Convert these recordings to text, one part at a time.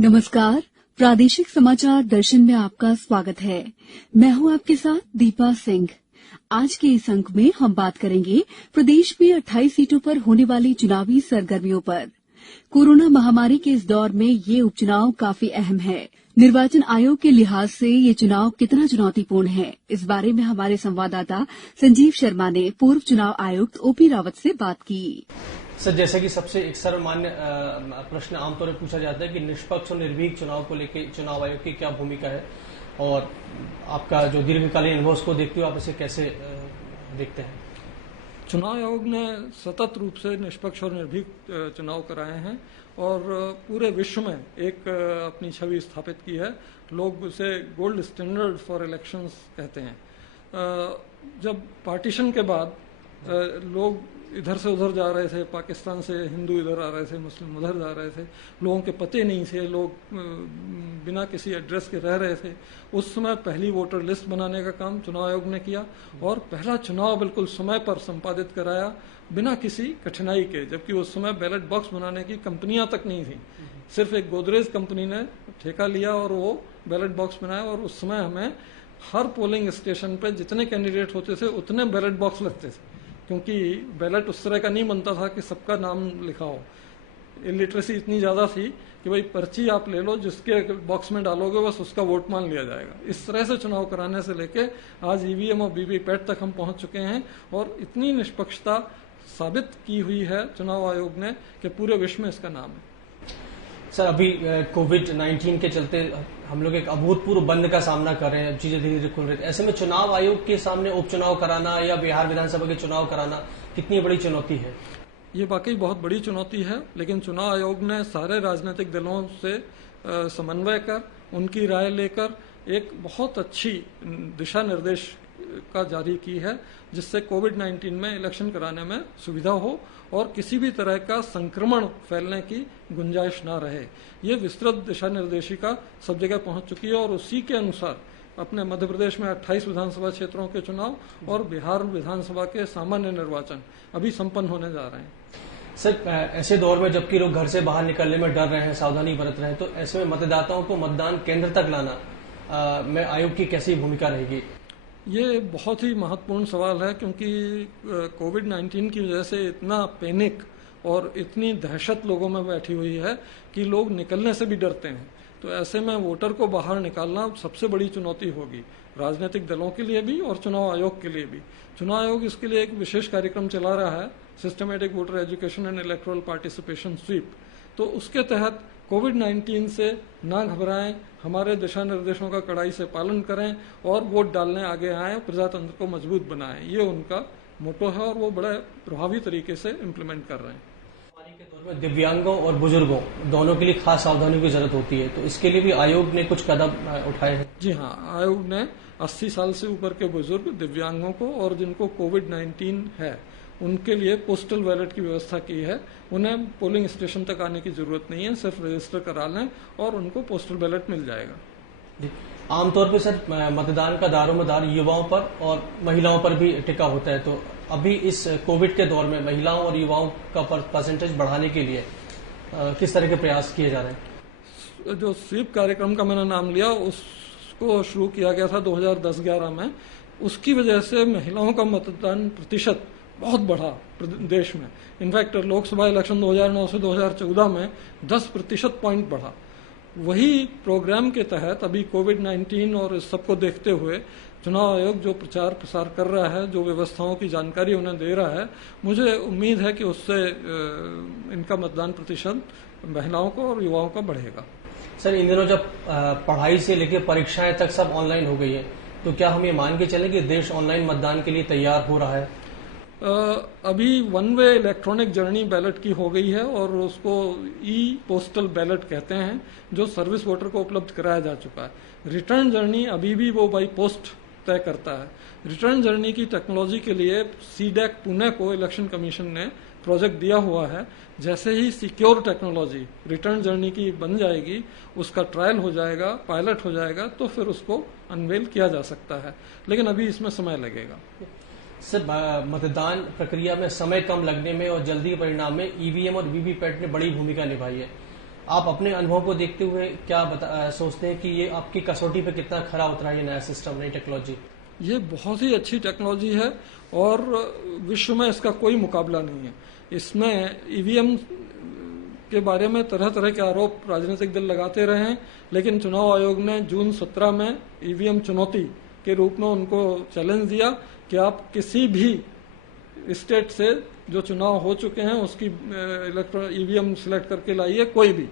नमस्कार। प्रादेशिक समाचार दर्शन में आपका स्वागत है। मैं हूं आपके साथ दीपा सिंह। आज के इस अंक में हम बात करेंगे प्रदेश में 28 सीटों पर होने वाली चुनावी सरगर्मियों पर। कोरोना महामारी के इस दौर में ये उपचुनाव काफी अहम है। निर्वाचन आयोग के लिहाज से ये चुनाव कितना चुनौतीपूर्ण है, इस बारे में हमारे संवाददाता संजीव शर्मा ने पूर्व चुनाव आयुक्त ओपी रावत से बात की। सर, जैसे कि सबसे एक सर्वमान्य प्रश्न आमतौर पर पूछा जाता है कि निष्पक्ष और निर्भीक चुनाव को लेकर चुनाव आयोग की क्या भूमिका है और आपका जो दीर्घकालीन अनुभव उसको देखते हुए आप इसे कैसे देखते हैं? चुनाव आयोग ने सतत रूप से निष्पक्ष और निर्भीक चुनाव कराए हैं और पूरे विश्व में एक अपनी छवि स्थापित की है। लोग उसे गोल्ड स्टैंडर्ड फॉर इलेक्शंस कहते हैं। जब पार्टीशन के बाद लोग इधर से उधर जा रहे थे, पाकिस्तान से हिंदू इधर आ रहे थे, मुस्लिम उधर जा रहे थे, लोगों के पते नहीं थे, लोग बिना किसी एड्रेस के रह रहे थे। उस समय पहली वोटर लिस्ट बनाने का काम चुनाव आयोग ने किया और पहला चुनाव बिल्कुल समय पर संपादित कराया बिना किसी कठिनाई के, जबकि उस समय बैलेट बॉक्स बनाने की कंपनियां तक नहीं थी। सिर्फ एक गोदरेज कंपनी ने ठेका लिया और वो बैलेट बॉक्स बनाया और उस समय हमें हर पोलिंग स्टेशन पे जितने कैंडिडेट होते थे उतने बैलेट बॉक्स लगते थे, क्योंकि बैलेट उस तरह का नहीं बनता था कि सबका नाम लिखा हो। इलिटरेसी इतनी ज़्यादा थी कि भाई पर्ची आप ले लो, जिसके बॉक्स में डालोगे बस उसका वोट मान लिया जाएगा। इस तरह से चुनाव कराने से लेके आज ईवीएम और वीवीपैट तक हम पहुंच चुके हैं और इतनी निष्पक्षता साबित की हुई है चुनाव आयोग ने कि पूरे विश्व में इसका नाम है। सर, अभी कोविड-19 के चलते हम लोग एक अभूतपूर्व बंद का सामना कर रहे हैं, चीजें धीरे धीरे खुल रही है। ऐसे में चुनाव आयोग के सामने उपचुनाव कराना या बिहार विधानसभा के चुनाव कराना कितनी बड़ी चुनौती है? ये वाकई बहुत बड़ी चुनौती है, लेकिन चुनाव आयोग ने सारे राजनीतिक दलों से समन्वय कर उनकी राय लेकर एक बहुत अच्छी दिशा निर्देश का जारी की है, जिससे कोविड-19 में इलेक्शन कराने में सुविधा हो और किसी भी तरह का संक्रमण फैलने की गुंजाइश ना रहे। ये विस्तृत दिशा निर्देशिका सब जगह पहुंच चुकी है और उसी के अनुसार अपने मध्य प्रदेश में 28 विधानसभा क्षेत्रों के चुनाव और बिहार विधानसभा के सामान्य निर्वाचन अभी संपन्न होने जा रहे हैं। सर, ऐसे दौर में जबकि लोग घर से बाहर निकलने में डर रहे हैं, सावधानी बरत रहे हैं, तो ऐसे में मतदाताओं को मतदान केंद्र तक लाना में आयोग की कैसी भूमिका रहेगी? ये बहुत ही महत्वपूर्ण सवाल है, क्योंकि कोविड-19 की वजह से इतना पैनिक और इतनी दहशत लोगों में बैठी हुई है कि लोग निकलने से भी डरते हैं। तो ऐसे में वोटर को बाहर निकालना सबसे बड़ी चुनौती होगी, राजनीतिक दलों के लिए भी और चुनाव आयोग के लिए भी। चुनाव आयोग इसके लिए एक विशेष कार्यक्रम चला रहा है, systematic voter education and electoral participation SVEEP. तो उसके तहत कोविड-19 से ना घबराएं, हमारे दिशा निर्देशों का कड़ाई से पालन करें और वोट डालने आगे आएं, प्रजातंत्र को मजबूत बनाएं। ये उनका मोटो है और वो बड़े प्रभावी तरीके से इम्प्लीमेंट कर रहे हैं। के दौर में दिव्यांगों और बुजुर्गों दोनों के लिए खास सावधानी की जरूरत होती है, तो इसके लिए भी आयोग ने कुछ कदम उठाए हैं? जी हाँ, आयोग ने 80 साल से ऊपर के बुजुर्ग, दिव्यांगों को और जिनको कोविड-19 है उनके लिए पोस्टल बैलेट की व्यवस्था की है। उन्हें पोलिंग स्टेशन तक आने की जरूरत नहीं है, सिर्फ रजिस्टर करा लें और उनको पोस्टल बैलेट मिल जाएगा। आमतौर पर सर, मतदान का दारोमदार युवाओं पर और महिलाओं पर भी टिका होता है, तो अभी इस कोविड के दौर में महिलाओं और युवाओं का परसेंटेज बढ़ाने के लिए किस तरह के प्रयास किए जा रहे हैं? जो स्वीप कार्यक्रम का मैंने नाम लिया, उसको शुरू किया गया था 2010-11 में। उसकी वजह से महिलाओं का मतदान प्रतिशत बहुत बढ़ा देश में। इनफैक्ट लोकसभा इलेक्शन 2009 से 2014 में 10% पॉइंट बढ़ा। वही प्रोग्राम के तहत अभी कोविड-19 और इस सबको देखते हुए चुनाव आयोग जो प्रचार प्रसार कर रहा है, जो व्यवस्थाओं की जानकारी उन्हें दे रहा है, मुझे उम्मीद है कि उससे इनका मतदान प्रतिशत महिलाओं को और युवाओं का बढ़ेगा। सर, इन दिनों जब पढ़ाई से लेकर परीक्षाएं तक सब ऑनलाइन हो गई है, तो क्या हम ये मान के चलें कि देश ऑनलाइन मतदान के लिए तैयार हो रहा है? अभी one way electronic journey ballot की हो गई है और उसको ई पोस्टल बैलेट कहते हैं, जो सर्विस वोटर को उपलब्ध कराया जा चुका है। रिटर्न जर्नी अभी भी वो बाई पोस्ट तय करता है। रिटर्न जर्नी की टेक्नोलॉजी के लिए सीडैक पुणे को इलेक्शन कमीशन ने प्रोजेक्ट दिया हुआ है। जैसे ही सिक्योर टेक्नोलॉजी रिटर्न जर्नी की बन जाएगी, उसका ट्रायल हो जाएगा, पायलट हो जाएगा, तो फिर उसको अनवेल किया जा सकता है, लेकिन अभी इसमें समय लगेगा। सर, मतदान प्रक्रिया में समय कम लगने में और जल्दी परिणाम में ईवीएम और वीवीपैट ने बड़ी भूमिका निभाई है। आप अपने अनुभव को देखते हुए क्या सोचते हैं कि ये आपकी कसौटी पे कितना खरा उतरा ये नया सिस्टम, नई टेक्नोलॉजी? ये बहुत ही अच्छी टेक्नोलॉजी है और विश्व में इसका कोई मुकाबला नहीं है। इसमें ईवीएम के बारे में तरह तरह के आरोप राजनीतिक दल लगाते रहे हैं, लेकिन चुनाव आयोग ने जून 17 में ईवीएम चुनौती के रूप में उनको चैलेंज दिया कि आप किसी भी स्टेट से जो चुनाव हो चुके हैं उसकी ईवीएम सिलेक्ट करके लाइए कोई भी,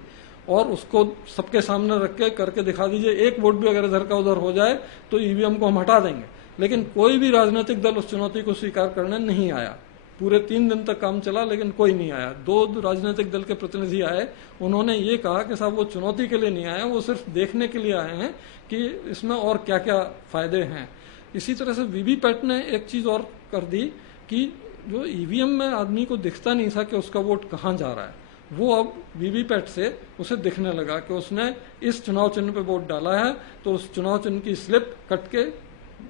और उसको सबके सामने रख के करके दिखा दीजिए। एक वोट भी अगर इधर का उधर हो जाए तो ईवीएम को हम हटा देंगे। लेकिन कोई भी राजनीतिक दल उस चुनौती को स्वीकार करने नहीं आया। पूरे 3 दिन तक काम चला लेकिन कोई नहीं आया। 2 राजनीतिक दल के प्रतिनिधि आए, उन्होंने ये कहा कि साहब वो चुनौती के लिए नहीं आए, वो सिर्फ देखने के लिए आए हैं कि इसमें और क्या क्या फायदे हैं। इसी तरह से वीवीपैट ने एक चीज और कर दी कि जो ईवीएम में आदमी को दिखता नहीं था कि उसका वोट कहाँ जा रहा है, वो अब वीवीपैट से उसे दिखने लगा कि उसने इस चुनाव चिन्ह पे वोट डाला है, तो उस चुनाव चिन्ह की स्लिप कट के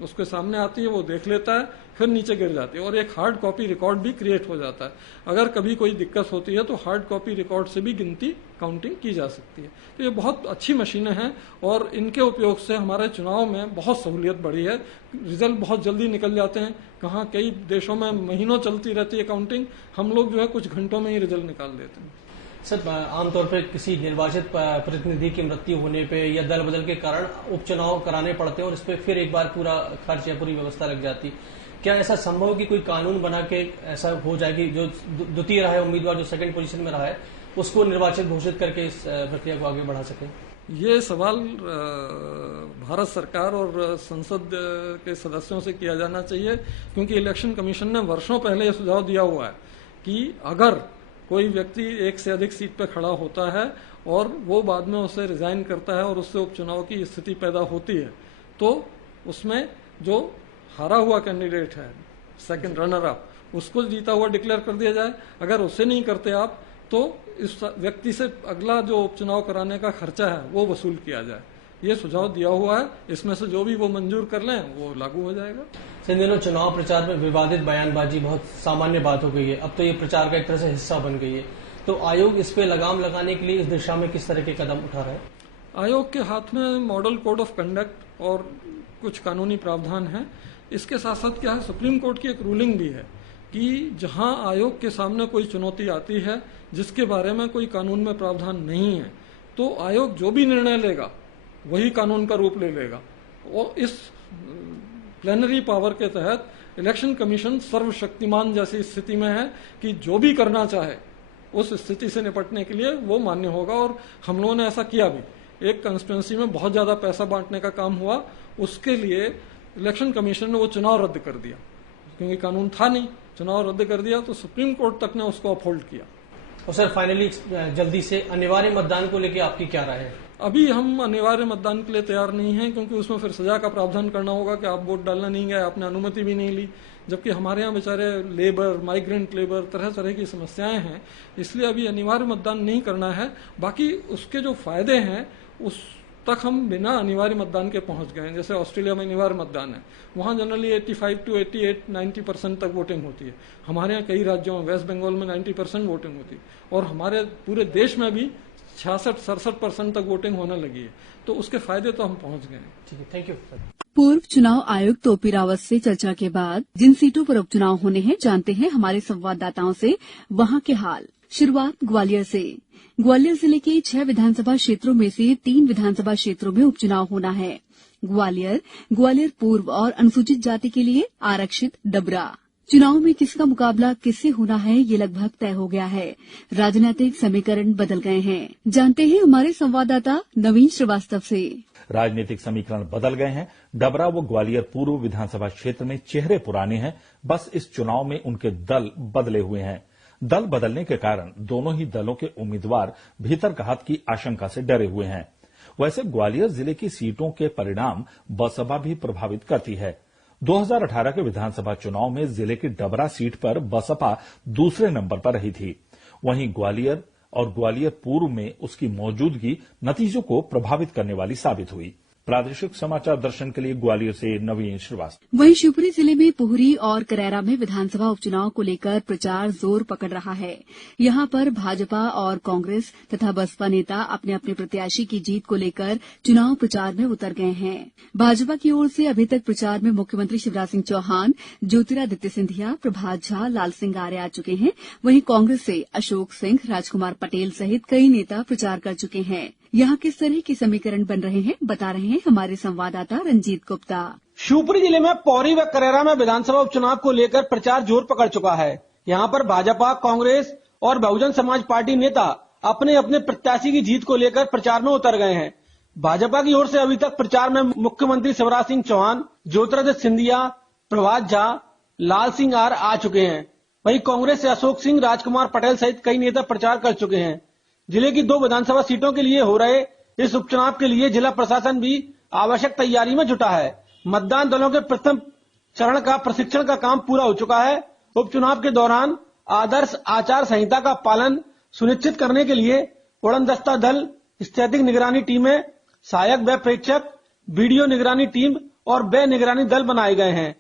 उसके सामने आती है, वो देख लेता है, फिर नीचे गिर जाती है और एक हार्ड कॉपी रिकॉर्ड भी क्रिएट हो जाता है। अगर कभी कोई दिक्कत होती है तो हार्ड कॉपी रिकॉर्ड से भी गिनती काउंटिंग की जा सकती है। तो ये बहुत अच्छी मशीनें हैं और इनके उपयोग से हमारे चुनाव में बहुत सहूलियत बढ़ी है। रिजल्ट बहुत जल्दी निकल जाते हैं। कहाँ कई देशों में महीनों चलती रहती है काउंटिंग, हम लोग जो है कुछ घंटों में ही रिजल्ट निकाल देते हैं। सर, आमतौर पर किसी निर्वाचित प्रतिनिधि की मृत्यु होने पे या दल बदल के कारण उपचुनाव कराने पड़ते हैं और इस पे फिर एक बार पूरा खर्च या पूरी व्यवस्था लग जाती। क्या ऐसा संभव कि कोई कानून बना के ऐसा हो जाए कि जो द्वितीय रहा है उम्मीदवार, जो सेकंड पोजीशन में रहा है, उसको निर्वाचित घोषित करके इस प्रक्रिया को आगे बढ़ा सके? ये सवाल भारत सरकार और संसद के सदस्यों से किया जाना चाहिए, क्योंकि इलेक्शन कमीशन ने वर्षों पहले यह सुझाव दिया हुआ है कि अगर कोई व्यक्ति एक से अधिक सीट पर खड़ा होता है और वो बाद में उसे रिजाइन करता है और उससे उपचुनाव की स्थिति पैदा होती है, तो उसमें जो हारा हुआ कैंडिडेट है, सेकंड रनर अप, उसको जीता हुआ डिक्लेयर कर दिया जाए। अगर उसे नहीं करते आप तो इस व्यक्ति से अगला जो उपचुनाव कराने का खर्चा है वो वसूल किया जाए। ये सुझाव दिया हुआ है, इसमें से जो भी वो मंजूर कर लें वो लागू हो जाएगा। इन दिनों चुनाव प्रचार में विवादित बयानबाजी बहुत सामान्य बात हो गई है। अब तो ये प्रचार का एक तरह से हिस्सा बन गई है। तो आयोग इस पे लगाम लगाने के लिए इस दिशा में किस तरह के कदम उठा रहा है? आयोग के हाथ में मॉडल कोड ऑफ कंडक्ट और कुछ कानूनी प्रावधान है। इसके साथ साथ क्या है, सुप्रीम कोर्ट की एक रूलिंग भी है कि जहां आयोग के सामने कोई चुनौती आती है जिसके बारे में कोई कानून में प्रावधान नहीं है, तो आयोग जो भी निर्णय लेगा वही कानून का रूप ले लेगा। और इस प्लेनरी पावर के तहत इलेक्शन कमीशन सर्वशक्तिमान जैसी स्थिति में है कि जो भी करना चाहे उस स्थिति से निपटने के लिए वो मान्य होगा। और हम लोगों ने ऐसा किया भी। एक कंस्टिट्यूंसी में बहुत ज्यादा पैसा बांटने का काम हुआ, उसके लिए इलेक्शन कमीशन ने वो चुनाव रद्द कर दिया, क्योंकि कानून था नहीं, चुनाव रद्द कर दिया, तो सुप्रीम कोर्ट तक ने उसको अपहोल्ड किया। और सर, फाइनली जल्दी से अनिवार्य मतदान को लेकर आपकी क्या राय है? अभी हम अनिवार्य मतदान के लिए तैयार नहीं हैं, क्योंकि उसमें फिर सजा का प्रावधान करना होगा कि आप वोट डालने नहीं गए, आपने अनुमति भी नहीं ली। जबकि हमारे यहाँ बेचारे लेबर, माइग्रेंट लेबर, तरह तरह की समस्याएं हैं, इसलिए अभी अनिवार्य मतदान नहीं करना है। बाकी उसके जो फायदे हैं उस तक हम बिना अनिवार्य मतदान के पहुंच गए हैं। जैसे ऑस्ट्रेलिया में अनिवार्य मतदान है, वहां जनरली 85 to 88, 90% तक वोटिंग होती है। हमारे यहाँ कई राज्यों में, वेस्ट बंगाल में 90% वोटिंग होती है, और हमारे पूरे देश में भी 66-67% तक वोटिंग होने लगी है। तो उसके फायदे तो हम पहुंच गए हैं। ठीक है, थैंक यू सर। पूर्व चुनाव आयुक्त ओपी रावत से चर्चा के बाद जिन सीटों पर उपचुनाव होने हैं, जानते हैं हमारे संवाददाताओं से वहां के हाल। शुरुआत ग्वालियर से। ग्वालियर जिले के 6 विधानसभा क्षेत्रों में से 3 विधानसभा क्षेत्रों में उपचुनाव होना है। ग्वालियर, ग्वालियर पूर्व और अनुसूचित जाति के लिए आरक्षित डबरा। चुनाव में किसका मुकाबला किससे होना है, ये लगभग तय हो गया है। राजनीतिक समीकरण बदल गए हैं। जानते हैं हमारे संवाददाता नवीन श्रीवास्तव से। राजनीतिक समीकरण बदल गए हैं। डबरा व ग्वालियर पूर्व विधानसभा क्षेत्र में चेहरे पुराने हैं, बस इस चुनाव में उनके दल बदले हुए हैं। दल बदलने के कारण दोनों ही दलों के उम्मीदवार भीतरघात की आशंका से डरे हुए हैं। वैसे ग्वालियर जिले की सीटों के परिणाम बसपा भी प्रभावित करती है। 2018 के विधानसभा चुनाव में जिले की डबरा सीट पर बसपा दूसरे नंबर पर रही थी। वहीं ग्वालियर और ग्वालियर पूर्व में उसकी मौजूदगी नतीजों को प्रभावित करने वाली साबित हुई। प्रादेशिक समाचार दर्शन के लिए ग्वालियर से नवीन श्रीवास्तव। वहीं शिवपुरी जिले में पोहरी और करैरा में विधानसभा उपचुनाव को लेकर प्रचार जोर पकड़ रहा है। यहां पर भाजपा और कांग्रेस तथा बसपा नेता अपने अपने प्रत्याशी की जीत को लेकर चुनाव प्रचार में उतर गए हैं। भाजपा की ओर से अभी तक प्रचार में मुख्यमंत्री शिवराज सिंह चौहान, ज्योतिरादित्य सिंधिया, प्रभात झा, लाल सिंह आर्य आ चुके हैं। वहीं कांग्रेस से अशोक सिंह, राजकुमार पटेल सहित कई नेता प्रचार कर चुके हैं। यहाँ किस तरह के समीकरण बन रहे हैं, बता रहे हैं हमारे संवाददाता रंजीत गुप्ता। शिवपुरी जिले में पौरी व करैरा में विधानसभा उपचुनाव को लेकर प्रचार जोर पकड़ चुका है। यहाँ पर भाजपा, कांग्रेस और बहुजन समाज पार्टी नेता अपने अपने प्रत्याशी की जीत को लेकर प्रचार में उतर गए हैं। भाजपा की ओर से अभी तक प्रचार में मुख्यमंत्री शिवराज सिंह चौहान, ज्योतिरादित्य सिंधिया, प्रभात झा, लाल सिंह आर्य आ चुके हैं। वहीं कांग्रेस से अशोक सिंह, राजकुमार पटेल सहित कई नेता प्रचार कर चुके हैं। जिले की 2 विधानसभा सीटों के लिए हो रहे इस उपचुनाव के लिए जिला प्रशासन भी आवश्यक तैयारी में जुटा है। मतदान दलों के प्रथम चरण का प्रशिक्षण का काम पूरा हो चुका है। उपचुनाव के दौरान आदर्श आचार संहिता का पालन सुनिश्चित करने के लिए उड़नदस्ता दल, स्थैतिक निगरानी टीमें, सहायक व प्रेक्षक, वीडियो निगरानी टीम और व्यय निगरानी दल बनाए गए हैं।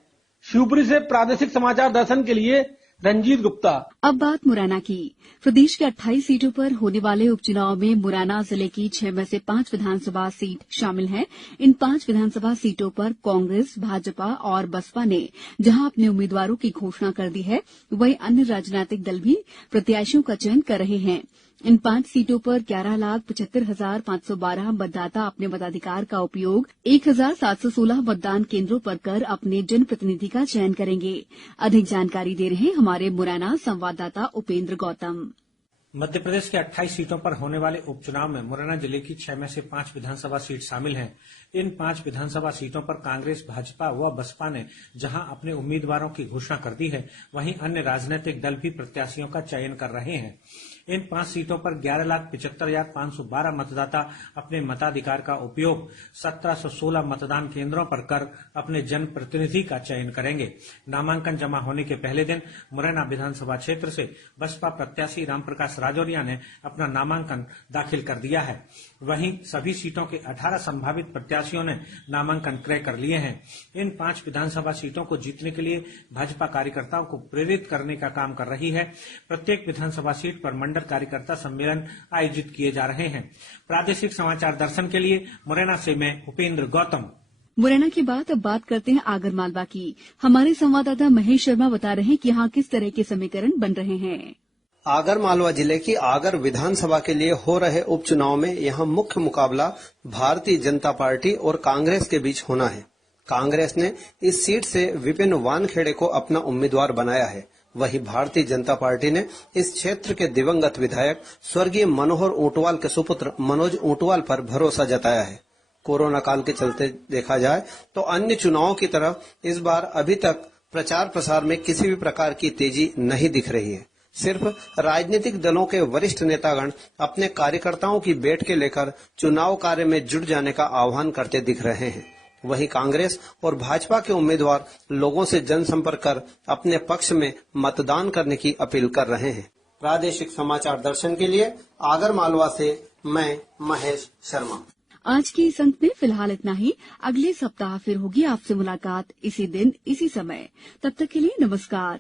शिवपुरी से प्रादेशिक समाचार दर्शन के लिए रंजीत गुप्ता। अब बात मुरैना की। प्रदेश के 28 सीटों पर होने वाले उपचुनाव में मुरैना जिले की 6 में से 5 विधानसभा सीट शामिल हैं। इन 5 विधानसभा सीटों पर कांग्रेस, भाजपा और बसपा ने जहां अपने उम्मीदवारों की घोषणा कर दी है, वहीं अन्य राजनीतिक दल भी प्रत्याशियों का चयन कर रहे हैं। इन 5 सीटों पर 11,75,512 मतदाता अपने मताधिकार का उपयोग 1,716 मतदान केंद्रों पर कर अपने जनप्रतिनिधि का चयन करेंगे। अधिक जानकारी दे रहे हैं हमारे मुरैना संवाददाता उपेंद्र गौतम। मध्य प्रदेश के 28 सीटों पर होने वाले उपचुनाव में मुरैना जिले की 6 में से 5 विधानसभा सीट शामिल हैं। इन 5 विधानसभा सीटों पर कांग्रेस, भाजपा व बसपा ने जहां अपने उम्मीदवारों की घोषणा कर दी है, वहीं अन्य राजनीतिक दल भी प्रत्याशियों का चयन कर रहे हैं। इन 5 सीटों पर 11,75,512 मतदाता अपने मताधिकार का उपयोग 1,716 मतदान केंद्रों पर कर अपने जनप्रतिनिधि का चयन करेंगे। नामांकन जमा होने के पहले दिन मुरैना विधानसभा क्षेत्र से बसपा प्रत्याशी रामप्रकाश राजौरिया ने अपना नामांकन दाखिल कर दिया है। वहीं सभी सीटों के 18 संभावित प्रत्याशियों ने नामांकन क्रय कर लिए हैं। इन 5 विधानसभा सीटों को जीतने के लिए भाजपा कार्यकर्ताओं को प्रेरित करने का काम कर रही है। प्रत्येक विधानसभा सीट पर मंडल कार्यकर्ता सम्मेलन आयोजित किए जा रहे हैं। प्रादेशिक समाचार दर्शन के लिए मुरैना से मैं उपेंद्र गौतम। मुरैना के बाद अब बात करते हैं आगर मालवा की। हमारे संवाददाता महेश शर्मा बता रहे हैं कि यहाँ किस तरह के समीकरण बन रहे हैं। आगर मालवा जिले की आगर विधानसभा के लिए हो रहे उपचुनाव में यहां मुख्य मुकाबला भारतीय जनता पार्टी और कांग्रेस के बीच होना है। कांग्रेस ने इस सीट से विपिन वानखेड़े को अपना उम्मीदवार बनाया है। वहीं भारतीय जनता पार्टी ने इस क्षेत्र के दिवंगत विधायक स्वर्गीय मनोहर ऊंटवाल के सुपुत्र मनोज ऊंटवाल पर भरोसा जताया है। कोरोना काल के चलते देखा जाए तो अन्य चुनावों की तरफ इस बार अभी तक प्रचार प्रसार में किसी भी प्रकार की तेजी नहीं दिख रही है। सिर्फ राजनीतिक दलों के वरिष्ठ नेतागण अपने कार्यकर्ताओं की बैठकें लेकर चुनाव कार्य में जुट जाने का आह्वान करते दिख रहे हैं। वहीं कांग्रेस और भाजपा के उम्मीदवार लोगों से जनसंपर्क कर अपने पक्ष में मतदान करने की अपील कर रहे हैं। प्रादेशिक समाचार दर्शन के लिए आगर मालवा से मैं महेश शर्मा। आज के इस अंक में फिलहाल इतना ही। अगले सप्ताह फिर होगी आपसे मुलाकात इसी दिन इसी समय। तब तक के लिए नमस्कार।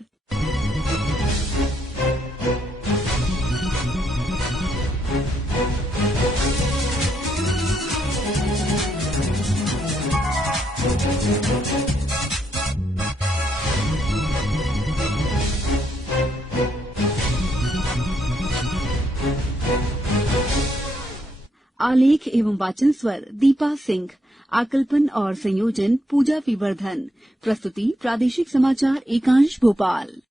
आलेख एवं वाचन स्वर दीपा सिंह, आकल्पन और संयोजन पूजा विवर्धन, प्रस्तुति प्रादेशिक समाचार एकांश भोपाल।